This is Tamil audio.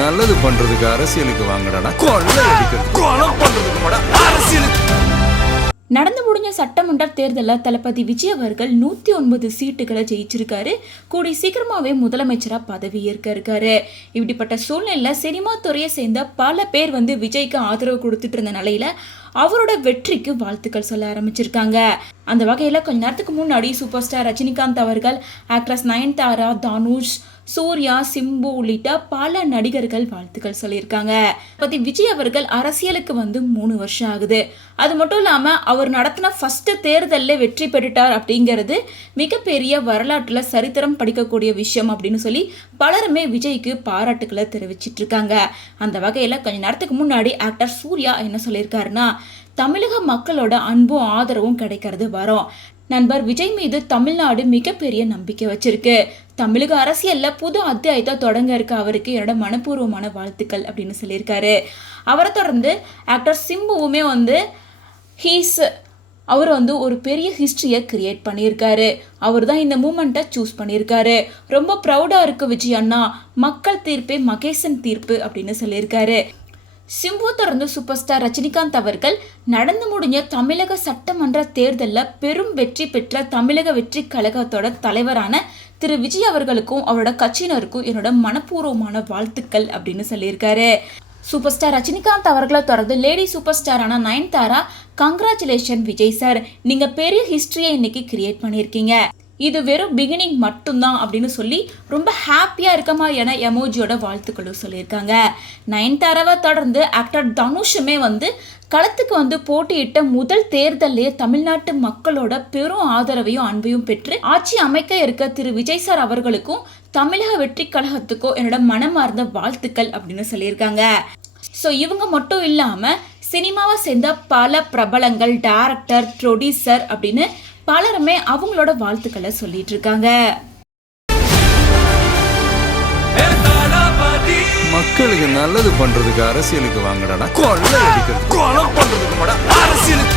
நல்லது பண்றதுக்கு அரசியலுக்கு வாங்கடா, கொள்ளை அடிக்கிறது கொலை பண்றதுக்கு அரசியலுக்கு. நடந்து முடிஞ்ச சட்டமன்ற தேர்தலில் தளபதி விஜய் அவர்கள் 109 சீட்டுகளை ஜெயிச்சிருக்காரு. கூடி சீக்கிரமாவே முதலமைச்சரா பதவி ஏற்க இருக்காரு. இப்படிப்பட்ட சூழ்நிலையில சினிமா துறையை சேர்ந்த பல பேர் விஜய்க்கு ஆதரவு கொடுத்துட்டு இருந்த நிலையில அவரோட வெற்றிக்கு வாழ்த்துக்கள் சொல்ல ஆரம்பிச்சிருக்காங்க. அந்த வகையில் கொஞ்ச நேரத்துக்கு முன்னாடி சூப்பர் ஸ்டார் ரஜினிகாந்த் அவர்கள், ஆக்ட்ரஸ் நயன்தாரா, தனுஷ், சூர்யா, சிம்பு உள்ளிட்ட பல நடிகர்கள் வாழ்த்துக்கள் சொல்லியிருக்காங்க. பத்தி விஜய் அவர்கள் அரசியலுக்கு 3 வருஷம் ஆகுது. அது மட்டும் இல்லாமல் அவர் நடத்தின ஃபர்ஸ்ட் தேர்தலில் வெற்றி பெற்றுட்டார் அப்படிங்கிறது மிகப்பெரிய வரலாற்றில் சரித்திரம் படிக்கக்கூடிய விஷயம் அப்படின்னு சொல்லி பலருமே விஜய்க்கு பாராட்டுக்களை தெரிவிச்சிட்டு இருக்காங்க. அந்த வகையில் கொஞ்ச நேரத்துக்கு முன்னாடி ஆக்டர் சூர்யா என்ன சொல்லியிருக்காருன்னா, தமிழக மக்களோட அன்பும் ஆதரவும் கிடைக்கிறது வரும். நண்பர் விஜய் மீது தமிழ்நாடு மிகப்பெரிய நம்பிக்கை வச்சிருக்கு. தமிழக அரசியல்ல புது அத்தியாயத்தை தொடங்க இருக்க அவருக்கு என்னோட மனப்பூர்வமான வாழ்த்துக்கள் அப்படின்னு சொல்லியிருக்காரு. அவரை தொடர்ந்து ஆக்டர் சிம்புவுமே அவர் ஒரு பெரிய ஹிஸ்டரியை கிரியேட் பண்ணியிருக்காரு. அவர் தான் இந்த மூமெண்ட்டை சூஸ் பண்ணியிருக்காரு. ரொம்ப ப்ரௌடாக இருக்கு விஜய் அண்ணா, மக்கள் தீர்ப்பே மகேசன் தீர்ப்பு அப்படின்னு சொல்லியிருக்காரு. சிம்பு தொடர்ந்து சூப்பர் ஸ்டார் ரஜினிகாந்த் அவர்கள் நடந்து முடிஞ்ச தமிழக சட்டமன்ற தேர்தலில் பெரும் வெற்றி பெற்ற தமிழக வெற்றி கழகத்தோட தலைவரான திரு விஜய் அவர்களுக்கும் அவரோட கட்சியினருக்கும் என்னோட மனப்பூர்வமான வாழ்த்துக்கள் அப்படின்னு சொல்லியிருக்காரு. சூப்பர் ஸ்டார் ரஜினிகாந்த் அவர்களை தொடர்ந்து லேடி சூப்பர் ஸ்டாரான நயன்தாரா, கங்க்ராச்சுலேஷன் விஜய் சார், நீங்க பெரிய ஹிஸ்டரியை இன்னைக்கு கிரியேட் பண்ணியிருக்கீங்க. இது வெறும் பிகினிங் மட்டும்தான் அப்படின்னு சொல்லி ரொம்ப ஹாப்பியாக இருக்க மாதிரியான எமோஜியோட வாழ்த்துக்களும் சொல்லியிருக்காங்க. நயன்தாராவை தொடர்ந்து ஆக்டர் தனுஷுமே களத்துக்கு போட்டியிட்ட முதல் தேர்தலே தமிழ்நாட்டு மக்களோட பெரும் ஆதரவையும் அன்பையும் பெற்று ஆட்சி அமைக்க இருக்க திரு விஜய் சார் அவர்களுக்கும் தமிழக வெற்றி கழகத்துக்கும் என்னோட மனமார்ந்த வாழ்த்துக்கள் அப்படின்னு சொல்லியிருக்காங்க. ஸோ இவங்க மட்டும் இல்லாமல் சினிமாவை சேர்ந்த பல பிரபலங்கள், டைரக்டர், ப்ரொடியூசர் அப்படின்னு பலருமே அவங்களோட வாழ்த்துக்களை சொல்லிட்டு இருக்காங்க. மக்களுக்கு நல்லது பண்றதுக்கு அரசியலுக்கு வாங்கடா, கொள்ளை அடிக்கிறது கொலை பண்றதுக்கு அரசியலுக்கு.